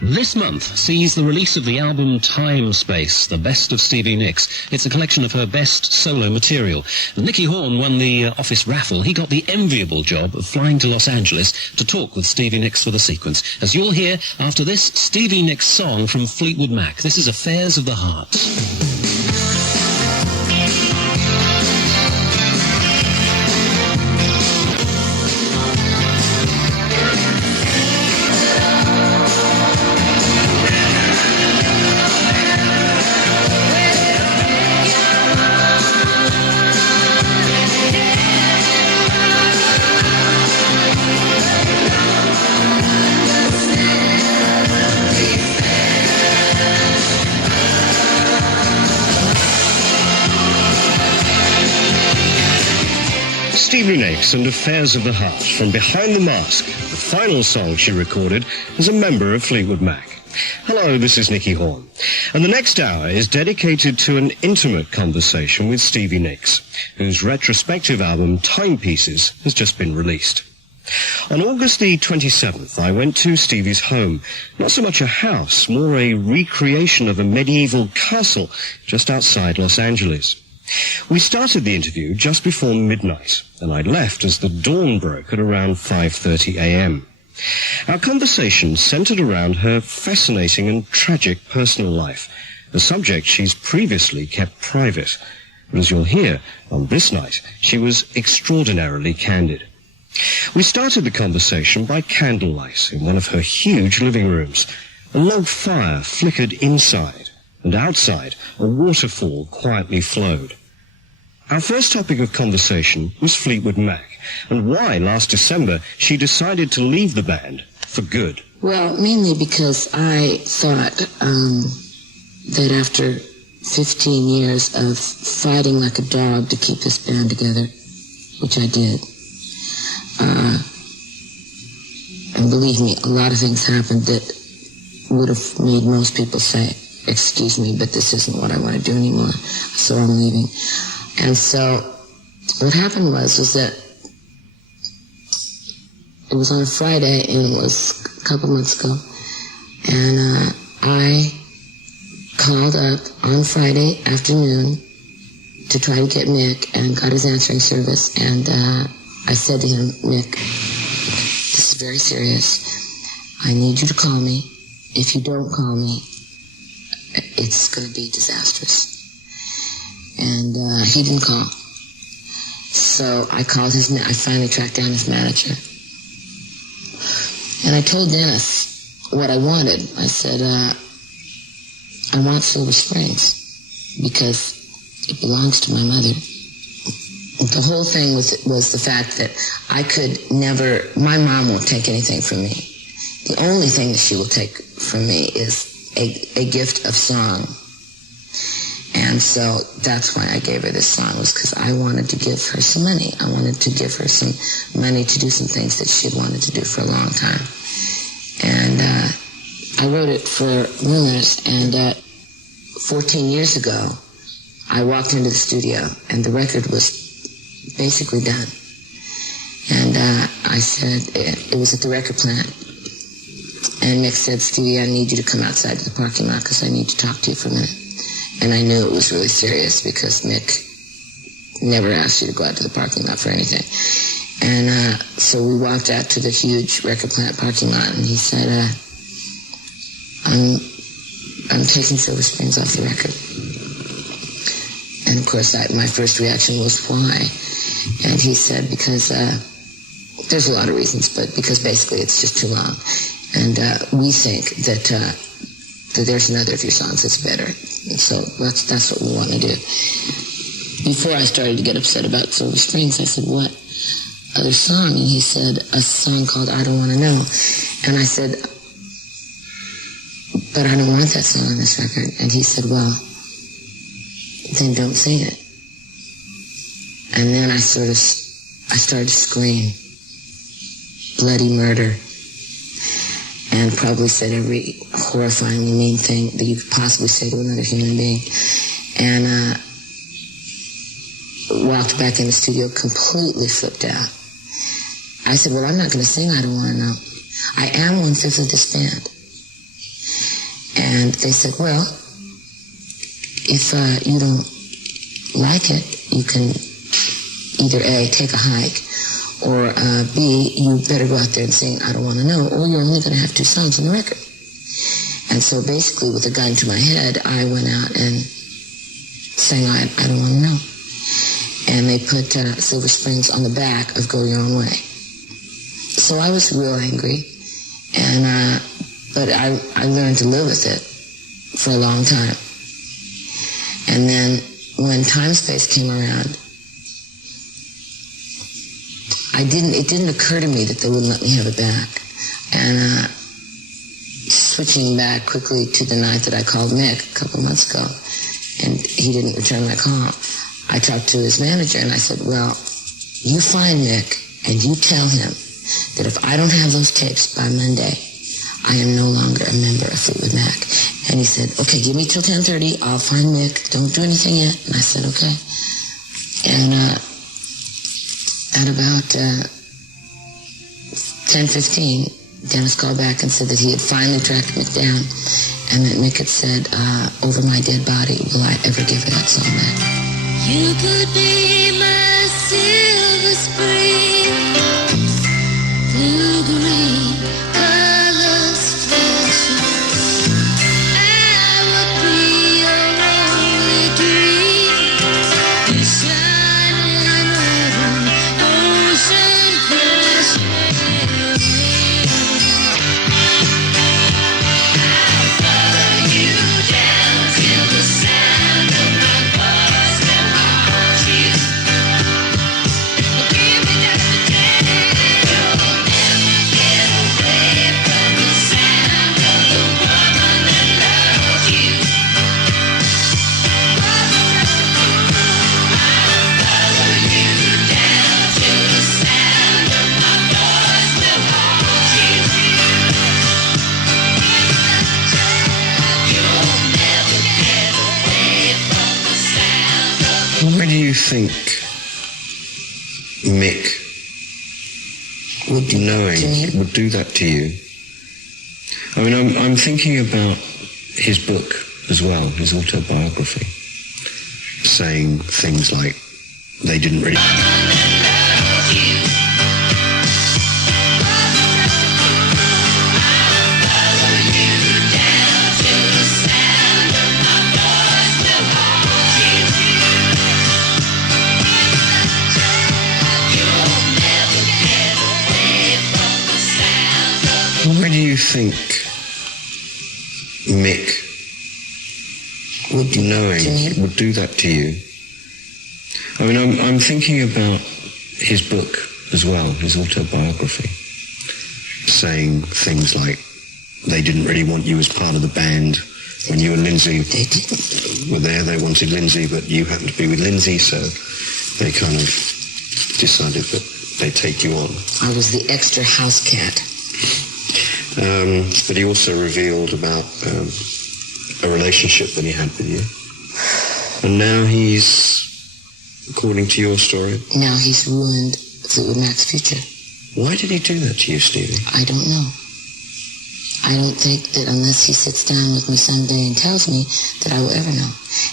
This month sees the release of the album Timespace, the best of Stevie Nicks. It's a collection of her best solo material. Nicky Horme won the office raffle. He got the enviable job of flying to Los Angeles to talk with Stevie Nicks for the sequence. As you'll hear after this Stevie Nicks song from Fleetwood Mac. This is Affairs of the Heart. Stevie Nicks and Affairs of the Heart from Behind the Mask, the final song she recorded as a member of Fleetwood Mac. Hello, this is Nicky Horme, and the next hour is dedicated to an intimate conversation with Stevie Nicks, whose retrospective album Timepieces has just been released. On August the 27th, I went to Stevie's home. Not so much a house, more a recreation of a medieval castle just outside Los Angeles. We started the interview just before midnight, and I left as the dawn broke at around 5:30 a.m. Our conversation centered around her fascinating and tragic personal life, a subject she's previously kept private. But as you'll hear, on this night, she was extraordinarily candid. We started the conversation by candlelight in one of her huge living rooms. A log fire flickered inside, and outside, a waterfall quietly flowed. Our first topic of conversation was Fleetwood Mac, and why last December she decided to leave the band for good. Well, mainly because I thought that after 15 years of fighting like a dog to keep this band together, which I did, and believe me, a lot of things happened that would have made most people say, excuse me, but this isn't what I want to do anymore, so I'm leaving. And so what happened was that it was on a Friday, and it was a couple months ago, and I called up on Friday afternoon to try to get Mick, and got his answering service, and I said to him, Mick, this is very serious. I need you to call me. If you don't call me, it's going to be disastrous. And he didn't call. So I called I finally tracked down his manager. And I told Dennis what I wanted. I said, I want Silver Springs because it belongs to my mother. The whole thing was the fact that I could never, my mom won't take anything from me. The only thing that she will take from me is a gift of song. And so that's why I gave her this song, was because I wanted to give her some money. I wanted to give her some money to do some things that she'd wanted to do for a long time. And I wrote it for Rumors, and 14 years ago, I walked into the studio, and the record was basically done. And I said, it was at the record plant. And Mick said, Stevie, I need you to come outside to the parking lot because I need to talk to you for a minute. And I knew it was really serious because Mick never asked you to go out to the parking lot for anything. And so we walked out to the huge record plant parking lot, and he said, I'm taking Silver Springs off the record. And of course, my first reaction was, why? And he said, because there's a lot of reasons, but because basically it's just too long. And we think that there's another of your songs that's better. And so that's what we want to do. Before I started to get upset about Silver Springs, I said, what other song? And he said, a song called I Don't Want to Know. And I said, but I don't want that song on this record. And he said, well, then don't sing it. And then I started to scream, bloody murder, and probably said every horrifyingly mean thing that you could possibly say to another human being. And walked back in the studio completely flipped out. I said, well, I'm not going to sing I Don't Want to Know. I am 1/5 of this band. And they said, well, if you don't like it, you can either A, take a hike, or B, you better go out there and sing I Don't Want to Know, or you're only going to have 2 songs on the record. And so basically, with a gun to my head, I went out and sang I Don't Want to Know. And they put Silver Springs on the back of Go Your Own Way. So I was real angry, and but I learned to live with it for a long time. And then when Timespace came around, it didn't occur to me that they wouldn't let me have it back. And switching back quickly to the night that I called Mick a couple months ago, and he didn't return my call, I talked to his manager and I said, well, you find Mick and you tell him that if I don't have those tapes by Monday, I am no longer a member of Fleetwood Mac. And he said, okay, give me till 10:30. I'll find Mick. Don't do anything yet. And I said, okay. And at about 10:15, Dennis called back and said that he had finally tracked Mick down, and that Mick had said, over my dead body, will I ever give that song back? You could be my silver spring, blue green colors flashing. I would be your only dream, shining over ocean crashing. I'll follow you down till the sound of my voice will haunt you. Give me just a chance. You'll never get away from the sound of the woman that loves you. I'll follow you down till the sound of my voice will haunt you. You'll never get away from the sound of. Why do you think Mick, Would do knowing, to me? would do that to you? I mean, I'm thinking about his book as well, his autobiography, saying things like they didn't really... Why do you think Mick, Would do knowing, to me? would do that to you? I mean, I'm thinking about his book as well, his autobiography, saying things like they didn't really want you as part of the band when you and Lindsay They didn't. were there. They wanted Lindsay, but you happened to be with Lindsay, so they kind of decided that they'd take you on. I was the extra house cat. But he also revealed about a relationship that he had with you. And now he's, according to your story, Now he's ruined Fleetwood Mac's future. why did he do that to you, Stevie? I don't know. I don't think that unless he sits down with me someday and tells me that I will ever know.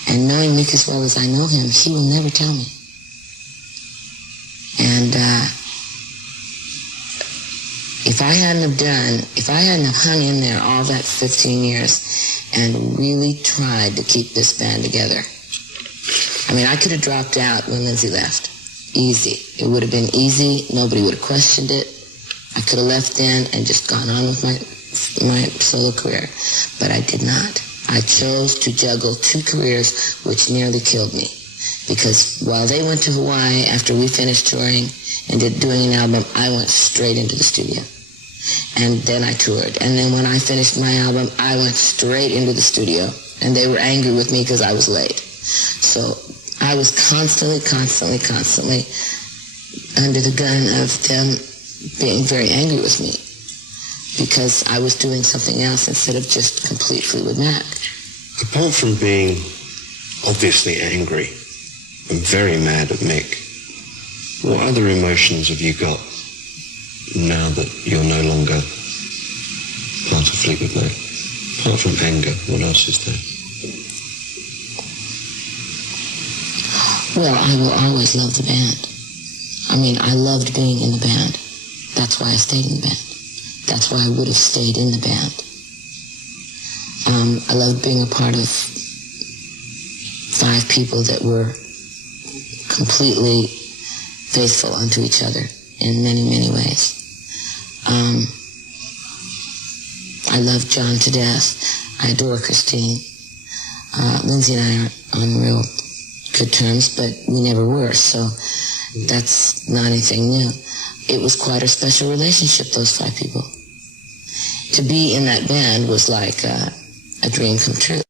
And knowing Mick as well as I know him, he will never tell me. And if I hadn't have hung in there all that 15 years and really tried to keep this band together, I mean, I could have dropped out when Lindsay left. Easy. It would have been easy. Nobody would have questioned it. I could have left then and just gone on with my solo career. But I did not. I chose to juggle 2 careers, which nearly killed me. Because while they went to Hawaii after we finished touring and doing an album, I went straight into the studio. And then I toured. And then when I finished my album, I went straight into the studio. And they were angry with me because I was late. So I was constantly under the gun of them being very angry with me because I was doing something else instead of just complete Fleetwood Mac. Apart from being obviously angry and very mad at Mick, what other emotions have you got now that you're no longer part of Fleetwood Mac? Apart from anger, what else is there? Well, I will always love the band. I mean, I loved being in the band. That's why I stayed in the band. That's why I would have stayed in the band. I loved being a part of 5 people that were completely faithful unto each other in many, many ways. I love John to death. I adore Christine. Lindsay and I are on real good terms, but we never were, so that's not anything new. It was quite a special relationship, those 5 people. To be in that band was like a dream come true.